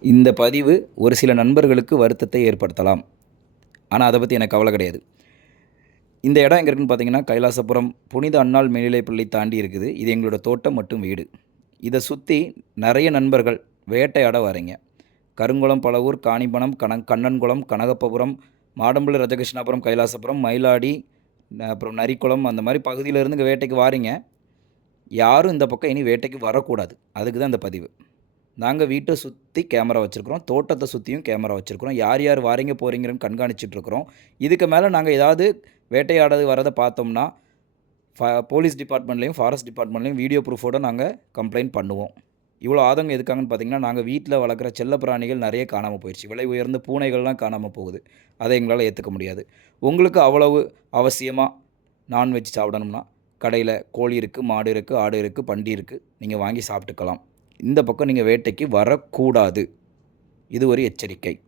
இந்த பதிவு ஒரு சில நண்பர்களுக்கு வருத்தத்தை ஏற்படுத்தலாம். ஆனா, அத பத்தி எனக்கு கவல கிடையாது. இந்த இடம் எங்க இருக்குன்னு பார்த்தீங்கன்னா, கைலாசபுரம் புனித அன்னாள் மேல்நிலைப்பள்ளி தாண்டி இருக்குது. இது எங்களோட தோட்டம் மற்றும் வீடு. இத சுத்தி நெறைய நண்பர்கள் வேட்டையாட வாரீங்க. கருங்குளம், பழவூர், காணிப்பணம், கண்ணன்குளம், கனகப்பபுரம், மாடம்பள்ளி, ராஜகிருஷ்ணாபுரம், கைலாசபுரம், மயிலாடி, அப்புறம் நரிக்குளம் அந்த மாரி பகுதியிலேருந்து இங்க வேட்டைக்கு வாரீங்க. யாரும் இந்த பக்கம் இனி வேட்டைக்கு வரக்கூடாது. அதுக்கு தான் இந்த பதிவு. நாங்க வீட்ட சுத்தி கேமரா வச்சிருக்கிறோம். தோட்டத்த சுத்தியும் கேமரா வச்சிருக்கிறோம். யார் யார் வாரீங்க, போறீங்கன்னு கண்காணிச்சுட்டு இருக்கிறோம். இதுக்கு மேல நாங்க ஏதாவது வேட்டையாட வரத பார்த்தோம்னா, போலீஸ் டிபார்ட்மெண்ட்லயும், ஃபாரஸ்ட் டிபார்ட்மெண்ட்லயும் வீடியோ ப்ரூஃபோட நாங்க கம்ப்ளைண்ட் பண்ணுவோம். இவ்வளோ ஆதங்கம் எதுக்காகன்னு பார்த்தீங்கன்னா, நாங்க வீட்ல வளர்க்குற செல்ல பிராணிகள் நெறைய காணாம போயிருச்சு. விலை உயர்ந்த பூனைகள்லாம் காணாம போகுது. அத எங்களால ஏத்துக்க முடியாது. உங்களுக்கு அவ்வளவு அவசியமா நான்வெஜ் சாப்பிடணும்னா, கடையில கோழி இருக்கு, மாடு இருக்கு, ஆடு இருக்கு, பன்றி இருக்கு. நீங்க வாங்கி சாப்பிட்டுக்கலாம். இந்த பக்கம் நீங்க வேட்டைக்கு வரக்கூடாது. இது ஒரு எச்சரிக்கை.